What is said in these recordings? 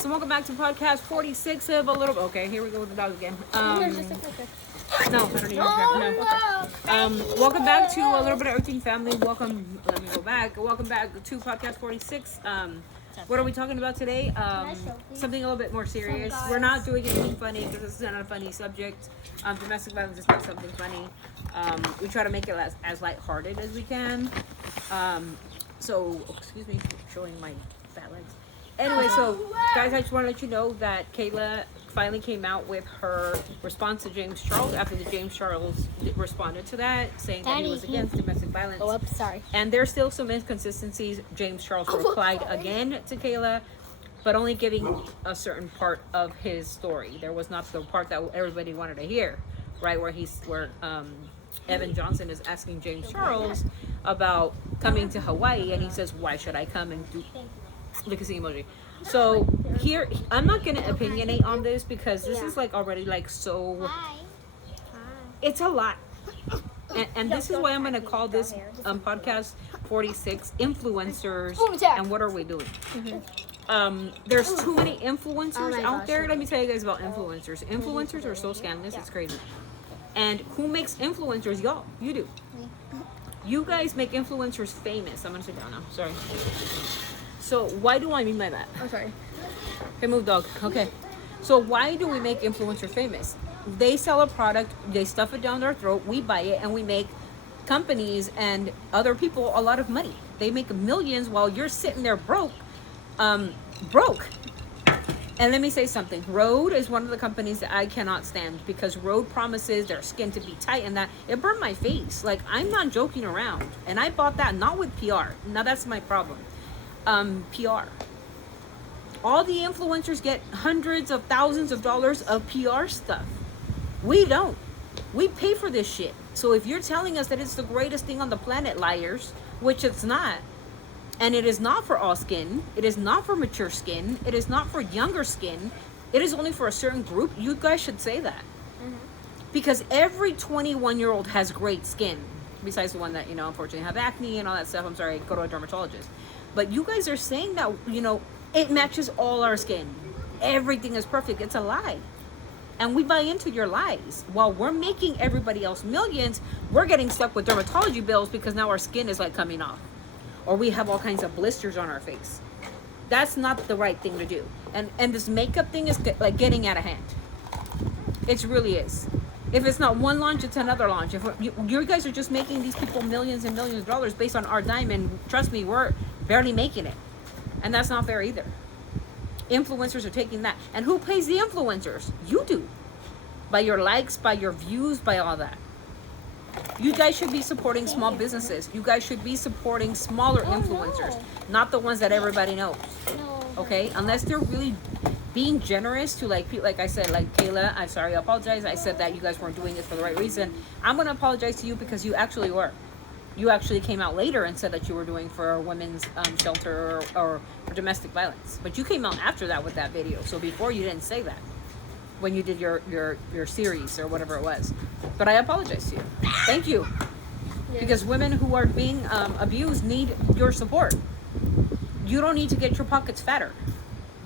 guys, and welcome back to podcast 46 of a little. Okay, here we go with the dog again. No, I don't need your welcome back to a little bit of everything, family. Welcome. Let me go back. Welcome back to podcast 46. What are we talking about today? Something a little bit more serious. We're not doing anything funny because this is not a funny subject. Domestic violence is not something funny. We try to make it as lighthearted as we can. Excuse me for showing my fat legs. Anyway, so guys, I just want to let you know that Kayla finally came out with her response to James Charles after the James Charles responded to that, saying that he was against domestic violence. Oh, oops, sorry. And there's still some inconsistencies. James Charles replied again to Kayla, but only giving a certain part of his story. There was not the part that everybody wanted to hear, right? Where Evan Johnson is asking James Charles about coming to Hawaii, and he says, "Why should I come and do?" Look at the emoji. So here, I'm not gonna opinionate on this because this is like already like so. It's a lot, and this is why I'm gonna call this podcast 46 influencers. And what are we doing? There's too many influencers out there. Let me tell you guys about influencers. Influencers are so scandalous, it's crazy. And who makes influencers? Y'all. You do. You guys make influencers famous. I'm gonna sit down now. Sorry. So why do I mean by that? I'm sorry. Okay, move, dog. Okay. So why do we make influencers famous? They sell a product, they stuff it down their throat, we buy it, and we make companies and other people a lot of money. They make millions while you're sitting there broke. Broke. And let me say something. Rhode is one of the companies that I cannot stand because Rhode promises their skin to be tight and that it burned my face. Like, I'm not joking around. And I bought that not with PR. Now that's my problem. PR. All the influencers get hundreds of thousands of dollars of PR stuff. We don't. We pay for this shit. So if you're telling us that it's the greatest thing on the planet, liars, which it's not, and it is not for all skin, it is not for mature skin, it is not for younger skin, it is only for a certain group, you guys should say that. Because every 21-year-old has great skin, besides the one that, unfortunately have acne and all that stuff. I'm sorry, go to a dermatologist. But you guys are saying that, it matches all our skin. Everything is perfect. It's a lie. And we buy into your lies. While we're making everybody else millions, we're getting stuck with dermatology bills because now our skin is like coming off. Or we have all kinds of blisters on our face. That's not the right thing to do. And this makeup thing is like getting out of hand. It really is. If it's not one launch, it's another launch. If you guys are just making these people millions and millions of dollars based on our dime, and trust me, we're barely making it. And that's not fair either. Influencers are taking that. And who pays the influencers? You do. By your likes, by your views, by all that. You guys should be supporting small businesses. You guys should be supporting smaller influencers, not the ones that everybody knows. Okay? Unless they're really being generous to like I said, like Kayla, I'm sorry, I apologize. I said that you guys weren't doing this for the right reason. I'm going to apologize to you because you actually were. You actually came out later and said that you were doing for a women's shelter or for domestic violence. But you came out after that with that video. So before you didn't say that when you did your series or whatever it was. But I apologize to you. Thank you. Yes. Because women who are being abused need your support. You don't need to get your pockets fatter.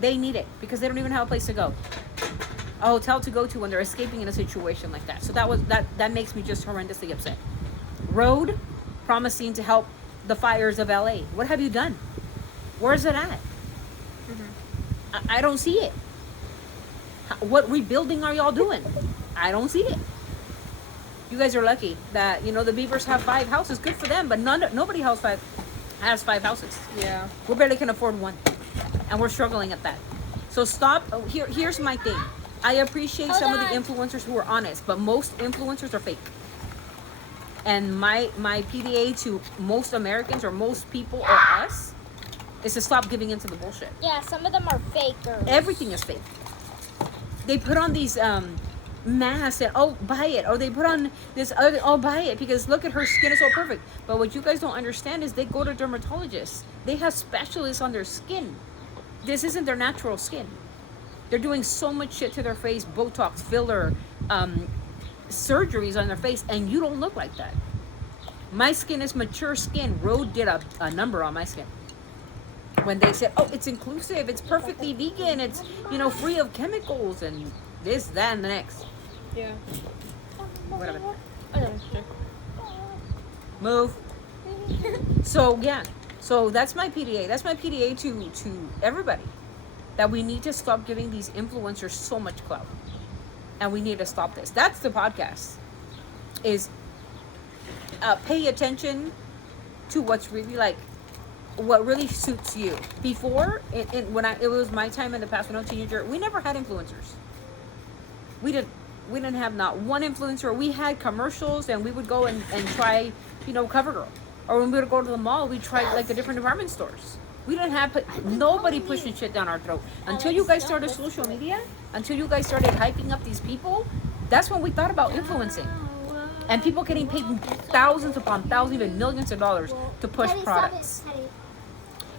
They need it because they don't even have a place to go. A hotel to go to when they're escaping in a situation like that. So that makes me just horrendously upset. Rhode promising to help the fires of LA. What have you done? Where's it at? I don't see it. What rebuilding are y'all doing? I don't see it. You guys are lucky that the Beavers have 5 houses. Good for them, but nobody has 5 houses. Yeah, we barely can afford one, and we're struggling at that. So stop. Here's my thing. I appreciate some of the influencers who are honest, but most influencers are fake. And my PDA to most Americans or most people or us is to stop giving into the bullshit. Yeah, some of them are fakers. Everything is fake. They put on these masks and buy it, or they put on this other buy it because look at her skin is so perfect. But what you guys don't understand is they go to dermatologists. They have specialists on their skin. This isn't their natural skin. They're doing so much shit to their face, Botox, filler, surgeries on their face, and you don't look like that. My skin is mature skin. Rhode did a number on my skin. When they said, "Oh, it's inclusive, it's perfectly vegan, it's free of chemicals and this, that, and the next." Yeah. Whatever. I don't know. Move. So yeah, so that's my PDA. That's my PDA to everybody, that we need to stop giving these influencers so much clout, and we need to stop this. That's the podcast. Is pay attention to what's really like, what really suits you. Before, when it was my time in the past when I was a teenager, we never had influencers. We didn't have not one influencer. We had commercials, and we would go and try, CoverGirl. Or when we would go to the mall, we tried like the different department stores. We didn't have nobody pushing shit down our throat. Until you guys started social media, until you guys started hyping up these people, that's when we thought about influencing. And people getting paid thousands upon thousands, even millions of dollars to push products.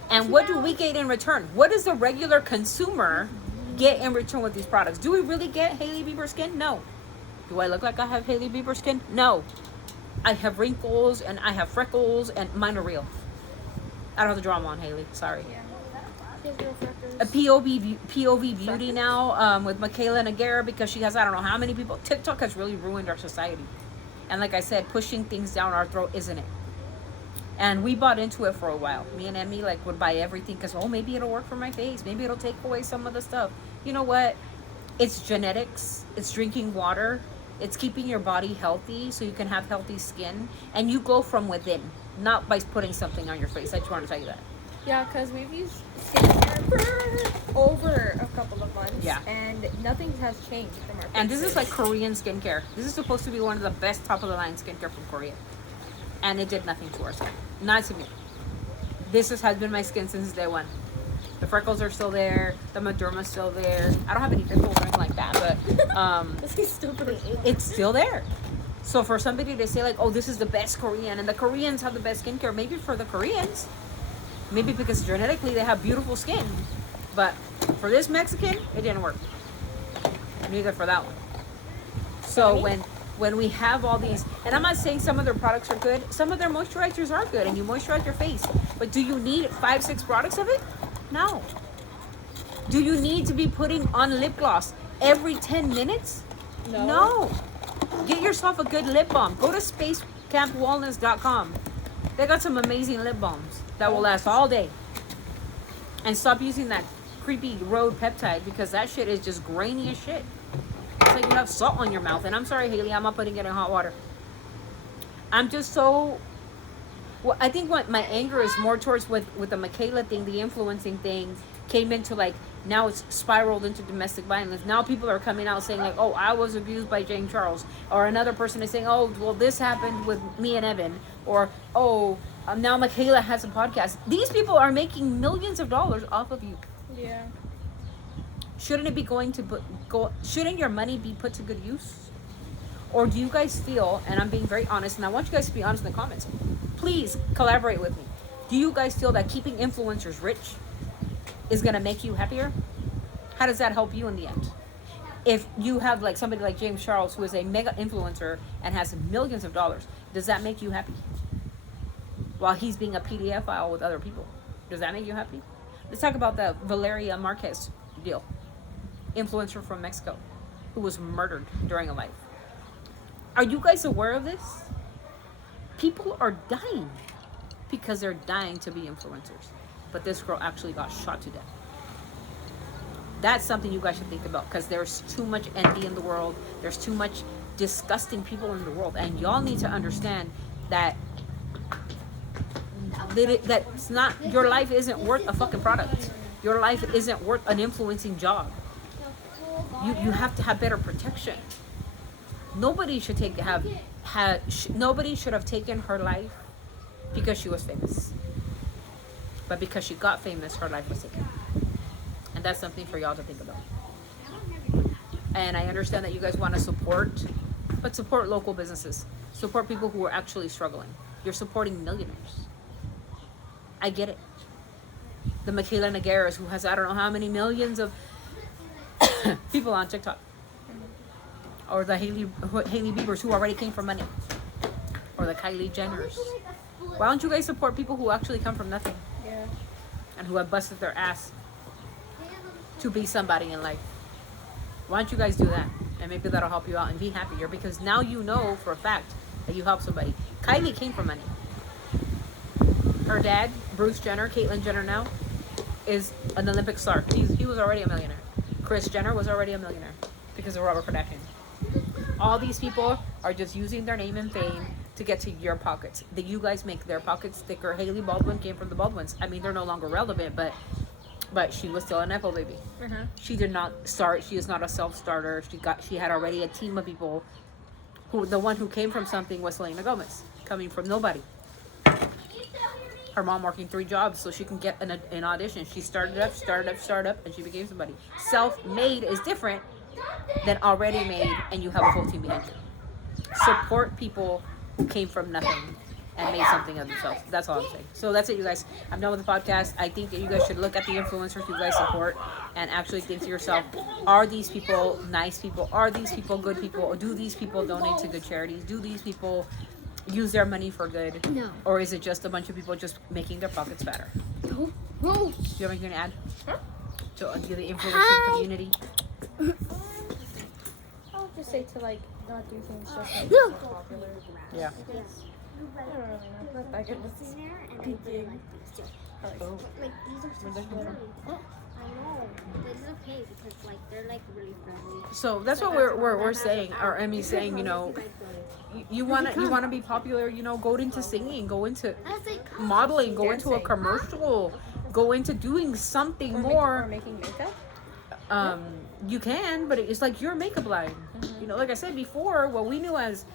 And what do we get in return? What does the regular consumer get in return with these products? Do we really get Hailey Bieber skin? No. Do I look like I have Hailey Bieber skin? No. I have wrinkles and I have freckles, and mine are real. I don't have to draw them on, Hailey. Sorry. A POV beauty now with Michaela Nagara, because she has, I don't know how many people. TikTok has really ruined our society. And like I said, pushing things down our throat, isn't it? And we bought into it for a while. Me and Emmy would buy everything because, maybe it'll work for my face. Maybe it'll take away some of the stuff. You know what? It's genetics. It's drinking water. It's keeping your body healthy so you can have healthy skin. And you glow from within, not by putting something on your face. I just want to tell you that. Yeah, because we've used skincare for over a couple of months. Yeah. And nothing has changed from our faces. And this is like Korean skincare. This is supposed to be one of the best top of the line skincare from Korea. And it did nothing to our skin. Not to me. This has been my skin since day one. The freckles are still there. The Mederma's still there. I don't have any pimples or anything like that, but it's still there. So for somebody to say like, "Oh, this is the best Korean," and the Koreans have the best skincare, maybe for the Koreans, maybe because genetically they have beautiful skin, but for this Mexican, it didn't work. Neither for that one. So when we have all these, and I'm not saying some of their products are good, some of their moisturizers are good, and you moisturize your face, but do you need 5-6 products of it? No. Do you need to be putting on lip gloss every 10 minutes? No. Get yourself a good lip balm. Go to spacecampwellness.com. They got some amazing lip balms that will last all day. And stop using that creepy road peptide, because that shit is just grainy as shit. It's like you have salt on your mouth. And I'm sorry, Hailey, I'm not putting it in hot water. I'm just so... Well, I think what my anger is more towards with the Michaela thing, the influencing thing, came into like, now it's spiraled into domestic violence. Now people are coming out saying like, "Oh, I was abused by James Charles," or another person is saying, "Oh, well, this happened with me and Evan," or "Oh, now Michaela has a podcast." These people are making millions of dollars off of you. Yeah. Shouldn't it be shouldn't your money be put to good use? Or do you guys feel, and I'm being very honest, and I want you guys to be honest in the comments, please collaborate with me. Do you guys feel that keeping influencers rich is going to make you happier? How does that help you in the end? If you have like somebody like James Charles, who is a mega influencer and has millions of dollars, does that make you happy? While he's being a PDF file with other people. Does that make you happy? Let's talk about the Valeria Marquez deal. Influencer from Mexico who was murdered during a live. Are you guys aware of this? People are dying because they're dying to be influencers. But this girl actually got shot to death. That's something you guys should think about, because there's too much envy in the world. There's too much disgusting people in the world. And y'all need to understand that that's not, your life isn't worth a fucking product. Your life isn't worth an influencing job. You have to have better protection. Nobody should nobody should have taken her life because she was famous. But because she got famous, her life was taken. And that's something for y'all to think about. And I understand that you guys want to support, but support local businesses. Support people who are actually struggling. You're supporting millionaires. I get it. The Michaela Nagaras, who has I don't know how many millions of people on TikTok. Or the Hailey Biebers, who already came from money. Or the Kylie Jenners. Why don't you guys support people who actually come from nothing? Yeah. and who have busted their ass to be somebody in life. Why don't you guys do that? And maybe that'll help you out and be happier, because now you know for a fact that you helped somebody. Kylie came from money. Her dad, Bruce Jenner, Caitlyn Jenner now, is an Olympic star. He was already a millionaire. Kris Jenner was already a millionaire because of Robert Kardashian. All these people are just using their name and fame to get to your pockets. That you guys make their pockets thicker. Hailey Baldwin came from the Baldwins. I mean, they're no longer relevant, but she was still a Nepo baby. She did not start. She is not a self-starter. She had already a team of people. The one who came from something was Selena Gomez, coming from nobody. Her mom working 3 jobs so she can get an audition. She started up, and she became somebody. Self-made is different than already made, and you have a whole team behind you. Support people who came from nothing and made something of themselves. That's all I'm saying. So that's it, you guys. I'm done with the podcast. I think that you guys should look at the influencers you guys support and actually think to yourself, are these people nice people? Are these people good people? Or do these people donate to good charities? Do these people use their money for good? No. Or is it just a bunch of people just making their pockets fatter? No. Do you have anything to add? To the influencing community? I'll just say to like not do things just like No. so popular. Yeah. I don't really know, but I could just thinking. Oh. Like these are so Where'd that come from? I know, but it's okay because like they're like really friendly. So that's what we're saying, or Emmy's saying, you know, you wanna be popular, you know, go into singing, go into modeling, go into a commercial, go into doing something Or more. making makeup. You can, but it's like you're a makeup line. You know, like I said before, what we knew as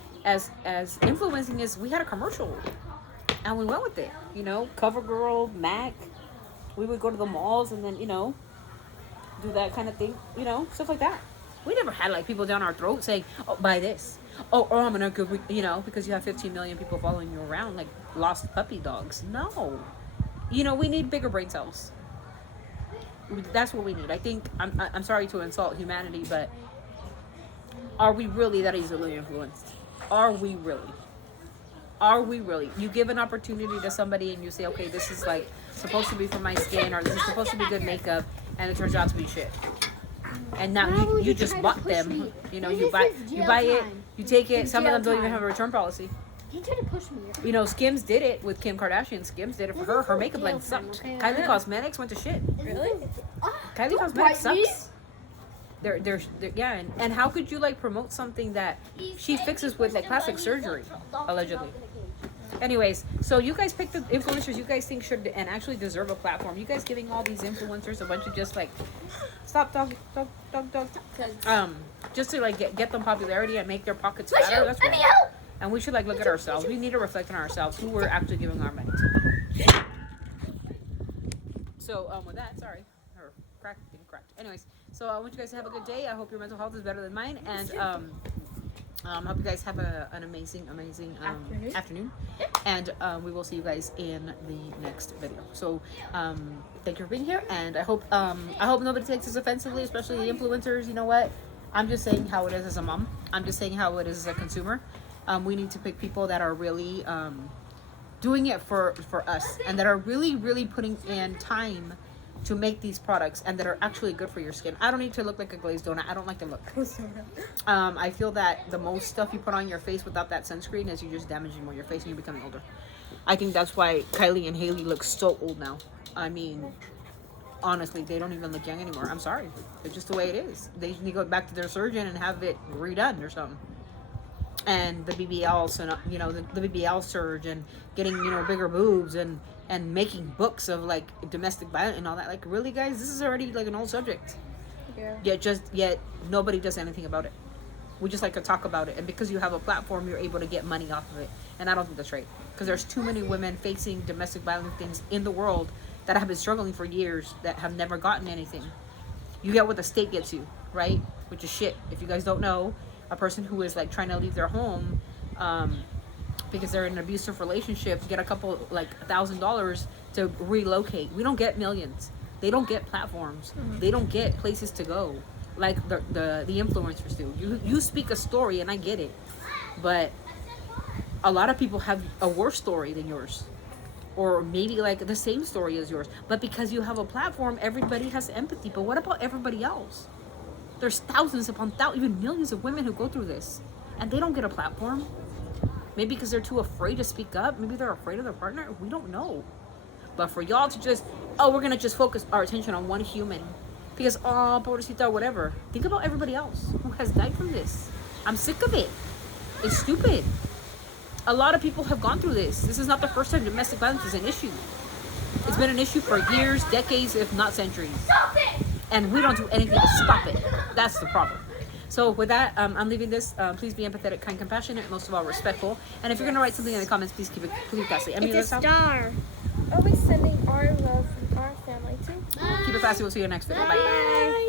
influencing is we had a commercial, and we went with it. You know, CoverGirl, MAC. We would go to the malls and then, you know, do that kind of thing. You know, stuff like that. We never had like people down our throat saying, "Oh, buy this." Oh, I'm gonna go. You know, because you have 15 million people following you around like lost puppy dogs. No, you know, we need bigger brain cells. That's what we need. I think I'm sorry to insult humanity, but are we really that easily influenced? Are we really? Are we really? You give an opportunity to somebody and you say, okay, this is like supposed to be for my skin, or this is supposed to be good makeup, and it turns out to be shit. And now you just bought them. You know, you buy it, you take it. Some of them don't even have a return policy. He tried to push me. You know, Skims did it with Kim Kardashian. Skims did it for her. Her makeup line sucked. Kylie Cosmetics went to shit. Really? Kylie Cosmetics sucks. They're yeah, and how could you like promote something that she fixes with like plastic surgery, allegedly? Anyways, so you guys pick the influencers you guys think should and actually deserve a platform. You guys giving all these influencers a bunch of just like stop dog, just to like get them popularity and make their pockets fatter. That's wrong. And we should like look at ourselves. We need to reflect on ourselves who we're actually giving our money to. So with that, sorry, or cracked. Anyways, so I want you guys to have a good day. I hope your mental health is better than mine, and hope you guys have an amazing afternoon. And we will see you guys in the next video. So thank you for being here, and I hope nobody takes this offensively, especially the influencers. You know what? I'm just saying how it is as a mom. I'm just saying how it is as a consumer. We need to pick people that are really doing it for us, and that are really putting in time to make these products, and that are actually good for your skin. I don't need to look like a glazed donut. I don't like the look. I feel that the most stuff you put on your face without that sunscreen is you're just damaging more your face and you're becoming older. I think that's why Kylie and Hailey look so old now. I mean, honestly, they don't even look young anymore. I'm sorry. It's just the way it is. They need to go back to their surgeon and have it redone or something. And the BBL, so you know, the BBL surge, and getting, you know, bigger boobs, and making books of like domestic violence and all that. Like, really, guys, this is already like an old subject. Yeah. Yet nobody does anything about it. We just like to talk about it, and because you have a platform, you're able to get money off of it. And I don't think that's right, because there's too many women facing domestic violence things in the world that have been struggling for years that have never gotten anything. You get what the state gets you, right? Which is shit. If you guys don't know, a person who is like trying to leave their home because they're in an abusive relationship, get a couple like $1,000 to relocate. We don't get millions. They don't get platforms. They don't get places to go like the influencers do. You speak a story, and I get it, but a lot of people have a worse story than yours. or maybe like the same story as yours. But because you have a platform, everybody has empathy. But what about everybody else? There's thousands upon thousands, even millions of women who go through this, and they don't get a platform. Maybe because they're too afraid to speak up. Maybe they're afraid of their partner. We don't know. But for y'all to just, oh, we're gonna just focus our attention on one human because, oh, pobrecita, whatever. Think about everybody else who has died from this. I'm sick of it. It's stupid. A lot of people have gone through this. This is not the first time domestic violence is an issue. It's been an issue for years, decades, if not centuries. Stop it! And we don't do anything to stop it. That's the problem. So with that, I'm leaving this. Please be empathetic, kind, compassionate, and most of all, respectful. And if you're gonna write something in the comments, please keep it classy. It's a star. Always sending our love from our family too. Keep it classy. We'll see you next video. Bye.